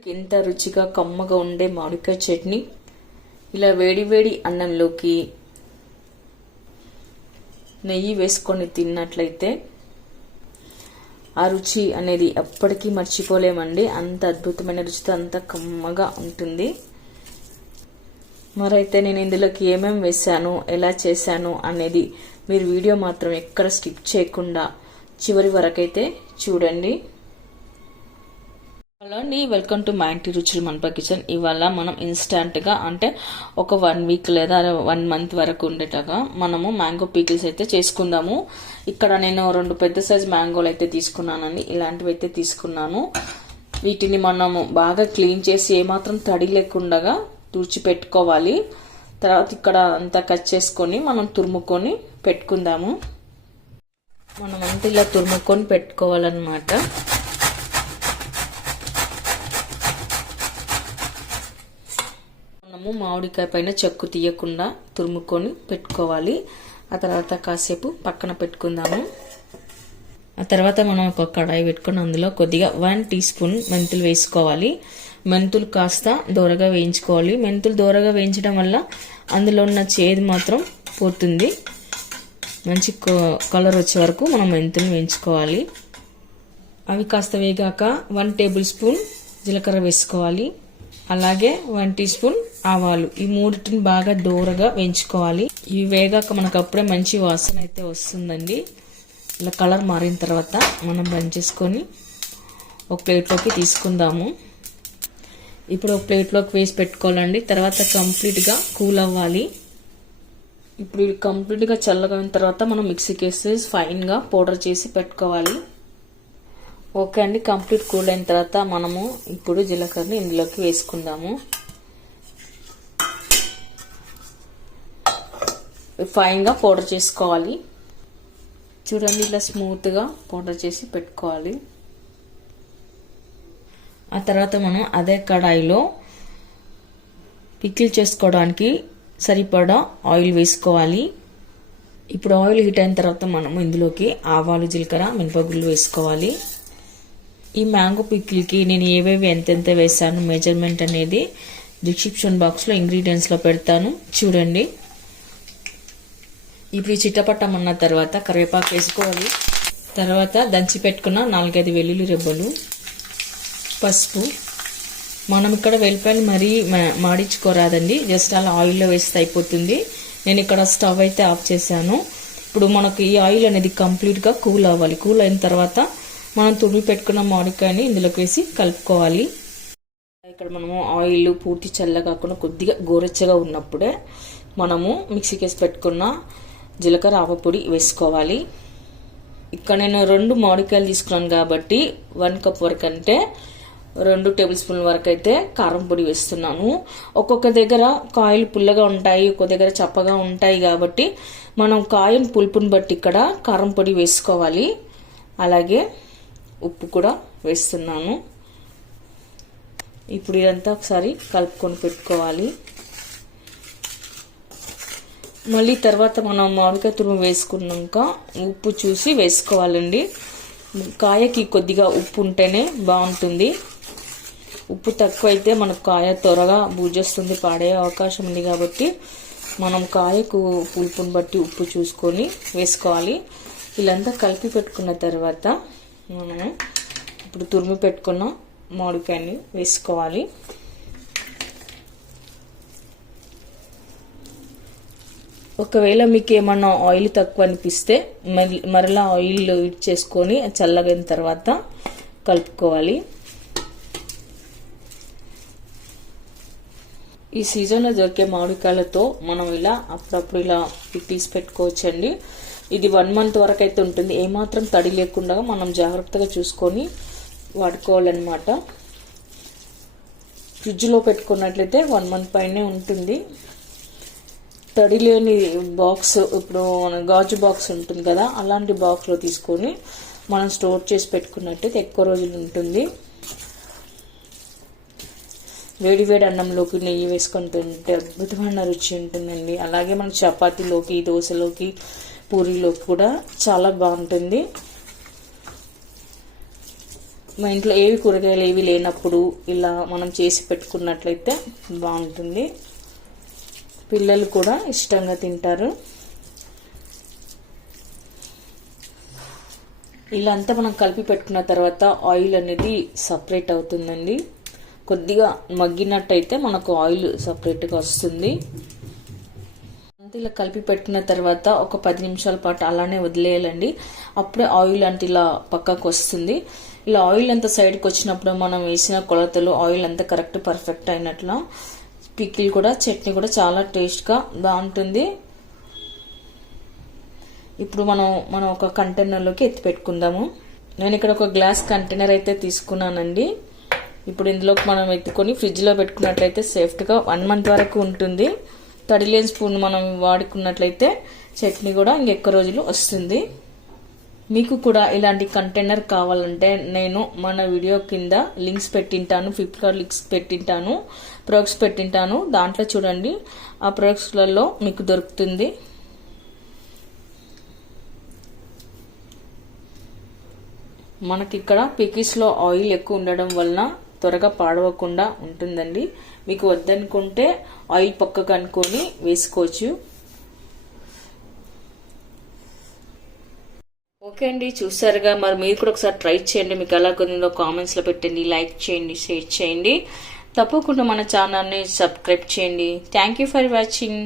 చూడండి ఎంత రుచిగా కమ్మగా ఉండే మామిడికాయ చట్నీ. ఇలా వేడి వేడి అన్నంలోకి నెయ్యి వేసుకొని తిన్నట్లయితే ఆ రుచి అనేది ఎప్పటికీ మర్చిపోలేమండి. అంత అద్భుతమైన రుచితో అంత కమ్మగా ఉంటుంది. మరైతే నేను ఇందులోకి ఏమేమి వేసాను, ఎలా చేశాను అనేది మీరు వీడియో మాత్రం ఎక్కడ స్కిప్ చేయకుండా చివరి వరకైతే చూడండి. హలో అండి, వెల్కమ్ టు మా ఇంటి రుచులు మనపా కిచెన్. ఇవాళ మనం ఇన్స్టాంట్గా అంటే ఒక 1 వీక్ లేదా 1 మంత్ వరకు ఉండేటగా మనము మ్యాంగో పీకిల్స్ అయితే చేసుకుందాము. ఇక్కడ నేను 2 పెద్ద సైజ్ మ్యాంగోలు అయితే తీసుకున్నానండి. ఇలాంటివి అయితే తీసుకున్నాను. వీటిని మనము బాగా క్లీన్ చేసి ఏమాత్రం తడి లేకుండా తుడిచిపెట్టుకోవాలి. తర్వాత ఇక్కడ అంతా కట్ చేసుకొని మనం తురుముకొని పెట్టుకుందాము. మనం అంతా ఇలా తురుముకొని పెట్టుకోవాలన్నమాట. మనము మామిడికాయ పైన చెక్కు తీయకుండా తురుముకొని పెట్టుకోవాలి. ఆ తర్వాత కాసేపు పక్కన పెట్టుకుందాము. ఆ తర్వాత మనం ఒక కడాయి పెట్టుకొని అందులో కొద్దిగా 1 టీ స్పూన్ మెంతులు వేసుకోవాలి. మెంతులు కాస్త దోరగా వేయించుకోవాలి. మెంతులు దోరగా వేయించడం వల్ల అందులో ఉన్న చేదు మాత్రం పోతుంది. మంచి కలర్ వచ్చే వరకు మనం మెంతులు వేయించుకోవాలి. అవి కాస్త వేగాక 1 టేబుల్ స్పూన్ జీలకర్ర వేసుకోవాలి. అలాగే 1 టీ స్పూన్ ఆవాలు. ఈ మూడింటిని బాగా దోరగా వేయించుకోవాలి. ఇవి వేగాక మనకు అప్పుడే మంచి వాసన అయితే వస్తుందండి. ఇలా కలర్ మారిన తర్వాత మనం బంద్ చేసుకొని ఒక ప్లేట్లోకి తీసుకుందాము. ఇప్పుడు ఒక ప్లేట్లోకి వేసి పెట్టుకోవాలండి. తర్వాత కంప్లీట్గా కూల్ అవ్వాలి. ఇప్పుడు ఇది కంప్లీట్గా చల్లగా అయిన తర్వాత మనం మిక్సీకి వేసి ఫైన్గా పౌడర్ చేసి పెట్టుకోవాలి. ఓకే అండి, కంప్లీట్ కూల్ అయిన తర్వాత మనము ఇప్పుడు జీలకర్రని ఇందులోకి వేసుకుందాము. ఫైన్గా పౌడర్ చేసుకోవాలి. చూడండి, ఇలా స్మూత్గా పౌడర్ చేసి పెట్టుకోవాలి. ఆ తర్వాత మనం అదే కడాయిలో పికిల్ చేసుకోవడానికి సరిపడా ఆయిల్ వేసుకోవాలి. ఇప్పుడు ఆయిల్ హీట్ అయిన తర్వాత మనం ఇందులోకి ఆవాలు, జీలకర్ర, మినపగుళ్ళు వేసుకోవాలి. ఈ మ్యాంగో పికిల్కి నేను ఏవేవి ఎంతెంత వేసాను మెజర్మెంట్ అనేది డిస్క్రిప్షన్ బాక్స్లో ఇంగ్రీడియంట్స్లో పెడతాను, చూడండి. ఇప్పుడు చిట్టపట్టమన్న తర్వాత కరివేపాకు వేసుకోవాలి. తర్వాత దంచి పెట్టుకున్న 4-5 వెల్లుల్లి రెబ్బలు, పసుపు. మనం ఇక్కడ వెల్లిపాయలు మరీ మాడించుకోరాదండి, జస్ట్ అలా ఆయిల్లో వేస్తే అయిపోతుంది. నేను ఇక్కడ స్టవ్ అయితే ఆఫ్ చేశాను. ఇప్పుడు మనకు ఈ ఆయిల్ అనేది కంప్లీట్గా కూల్ అవ్వాలి. కూల్ అయిన తర్వాత మనం తురిమి పెట్టుకున్న మామిడికాయని ఇందులోకి వేసి కలుపుకోవాలి. ఇక్కడ మనము ఆయిల్ పూర్తి చల్లగాకుండా కొద్దిగా గోరెచ్చగా ఉన్నప్పుడే మనము మిక్సీకి వేసి పెట్టుకున్న జీలకర్ర, ఆవపొడి వేసుకోవాలి. ఇక్కడ నేను 2 మామిడికాయలు తీసుకున్నాను కాబట్టి 1 కప్ వరకు అంటే 2 టేబుల్ స్పూన్ల వరకు అయితే కారం పొడి వేస్తున్నాను. ఒక్కొక్క దగ్గర కాయలు పుల్లగా ఉంటాయి, ఒక్కొక్క దగ్గర చప్పగా ఉంటాయి కాబట్టి మనం కాయను పులుపుని బట్టి ఇక్కడ కారం పొడి వేసుకోవాలి. అలాగే ఉప్పు కూడా వేస్తున్నాను. ఇప్పుడు ఇదంతా ఒకసారి కలుపుకొని పెట్టుకోవాలి. మళ్ళీ తర్వాత మనం మామిడికాయ తురుము వేసుకున్నాక ఉప్పు చూసి వేసుకోవాలండి. కాయకి కొద్దిగా ఉప్పు ఉంటేనే బాగుంటుంది. ఉప్పు తక్కువ అయితే మనకు కాయ త్వరగా బూజొస్తుంది, పాడే అవకాశం ఉంది కాబట్టి మనం కాయకు పులుపుని బట్టి ఉప్పు చూసుకొని వేసుకోవాలి. ఇలాంతా కలిపి పెట్టుకున్న తర్వాత మనం ఇప్పుడు తురిమి పెట్టుకున్న మామిడికాయని వేసుకోవాలి. ఒకవేళ మీకు ఏమన్నా ఆయిల్ తక్కువ అనిపిస్తే మరలా ఆయిల్ చేసుకొని చల్లగైన తర్వాత కలుపుకోవాలి. ఈ సీజన్లో దొరికే మామిడికాయలతో మనం ఇలా అప్పుడప్పుడు ఇలా పికిల్స్ పెట్టుకోవచ్చండి. ఇది 1 మంత్ వరకు అయితే ఉంటుంది. ఏమాత్రం తడి లేకుండా మనం జాగ్రత్తగా చూసుకొని వాడుకోవాలన్నమాట. ఫ్రిడ్జ్లో పెట్టుకున్నట్లయితే 1 మంత్ పైనే ఉంటుంది. తడి లేని బాక్స్, ఇప్పుడు గాజు బాక్స్ ఉంటుంది కదా, అలాంటి బాక్స్లో తీసుకొని మనం స్టోర్ చేసి పెట్టుకున్నట్టయితే ఎక్కువ రోజులు ఉంటుంది. వేడి వేడి అన్నంలోకి నెయ్యి వేసుకొని తింటే అద్భుతమైన రుచి ఉంటుందండి. అలాగే మన చపాతీలోకి, దోశలోకి, పూరీలోకి కూడా చాలా బాగుంటుంది. మా ఇంట్లో ఏవి కూరగాయలు ఏవి లేనప్పుడు ఇలా మనం చేసి పెట్టుకున్నట్లయితే బాగుంటుంది. పిల్లలు కూడా ఇష్టంగా తింటారు. ఇలా అంతా మనం కలిపి పెట్టుకున్న తర్వాత ఆయిల్ అనేది సపరేట్ అవుతుందండి. కొద్దిగా మగ్గినట్టయితే మనకు ఆయిల్ సపరేట్గా వస్తుంది. అంతా ఇలా కలిపి పెట్టుకున్న తర్వాత ఒక 10 నిమిషాల పాటు అలానే వదిలేయాలండి. అప్పుడే ఆయిల్ అంటే ఇలా పక్కకు వస్తుంది. ఇలా ఆయిల్ అంతా సైడ్కి వచ్చినప్పుడు మనం వేసిన కొలతలు ఆయిల్ అంతా కరెక్ట్ పర్ఫెక్ట్ అయినట్ల పికిల్ కూడా చట్నీ కూడా చాలా టేస్ట్గా బాగుంటుంది. ఇప్పుడు మనం ఒక కంటైనర్లోకి ఎత్తి పెట్టుకుందాము. నేను ఇక్కడ ఒక గ్లాస్ కంటైనర్ అయితే తీసుకున్నానండి. ఇప్పుడు ఇందులోకి మనం ఎత్తుకొని ఫ్రిడ్జ్లో పెట్టుకున్నట్లయితే సేఫ్ట్గా 1 మంత్ వరకు ఉంటుంది. తడి లేని స్పూన్ మనం వాడుకున్నట్లయితే చట్నీ కూడా ఇంకెక్కువ రోజులు వస్తుంది. మీకు కూడా ఇలాంటి కంటైనర్ కావాలంటే నేను మన వీడియో కింద లింక్స్ పెట్టింటాను, ఫ్లిప్కార్ట్ లింక్స్ పెట్టింటాను, ప్రొడక్ట్స్ పెట్టింటాను. దాంట్లో చూడండి, ఆ ప్రొడక్ట్స్లలో మీకు దొరుకుతుంది. మనకి ఇక్కడ పికిల్స్లో ఆయిల్ ఎక్కువ ఉండడం వలన త్వరగా పాడవకుండా ఉంటుందండి. మీకు వద్దనుకుంటే ఆయిల్ పక్కకు అనుకొని వేసుకోవచ్చు. ఓకే అండి, చూసారుగా. మరి మీరు కూడా ఒకసారి ట్రై చేయండి. మీకు ఎలా కొందో కామెంట్స్లో పెట్టండి, లైక్ చేయండి, షేర్ చేయండి. తప్పకుండా మన ఛానల్ని సబ్స్క్రైబ్ చేయండి. Thank you for watching.